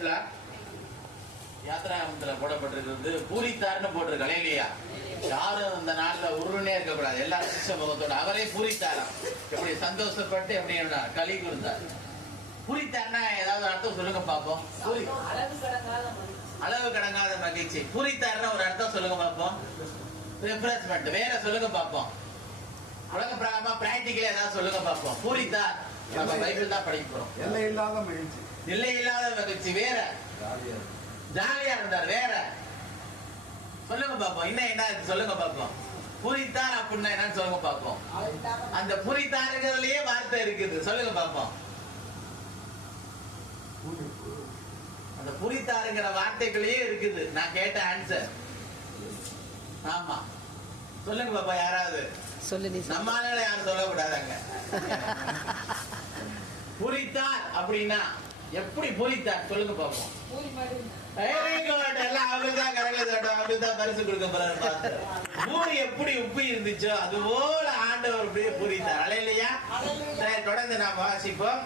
ஆக்சுவலா யாத்ராகமத்துல போடப்பட்டிருக்கிறது பூரித்தார்னு போட்டிருக்கல இல்லையா? யாரும் அந்த நாள்ல உருவனே இருக்கக்கூடாது, எல்லா சிஷ்ட முகத்தோட அவரே பூரித்தாராம். எப்படி சந்தோஷப்பட்டு எப்படி களி கொடுத்தார். பூரித்தார்னா ஏதாவது அர்த்தம் சொல்லுங்க பாப்போம். அளவு கடங்காத மகிழ்ச்சி. பூரித்தார்னா ஒரு அர்த்தம் சொல்லுங்க பாப்போம். ரிஃப்ரெஷ்மெண்ட். வேற சொல்லுங்க பாப்போம். உலக பிரகாரமா பிராக்டிக்கலா ஏதாவது சொல்லுங்க பாப்போம். பூரித்தார் நம்ம பைபிள் தான் படிக்க போறோம். எல்லை இல்லாத மகிழ்ச்சி. எல்லை இல்லாத மகிழ்ச்சி. வேற ஜாலியா இருந்தார். வேற சொல்லுங்க பாப்போம். இன்னும் என்ன சொல்லுங்க பாப்போம். பூரித்தார் அப்படின்னா என்னன்னு சொல்லுங்க பாப்போம். அந்த பூரித்தாருங்கிறதுலயே வார்த்தை இருக்குது. சொல்லுங்க பாப்போம். அந்த பூரித்தாருங்கிற வார்த்தைகளையே இருக்குது. நான் கேட்ட ஆன்சர். ஆமா சொல்லுங்க பாப்பா. யாராவது நம்ம ஆளுங்களை யாரும் சொல்லக்கூடாதாங்க. பூரித்தார் அப்படின்னா எப்படி பூரித்தார் சொல்லுங்க பாப்போம். எல்லாம் அவருதான் கடலை தோட்டம், அவருதான் பரிசு கொடுக்க போறாரு. பூரி எப்படி உப்பு இருந்துச்சோ அது போல ஆண்டவர் அப்படியே பூரித்தார். அல்லேலூயா. தொடர்ந்து நாம் வாசிப்போம்.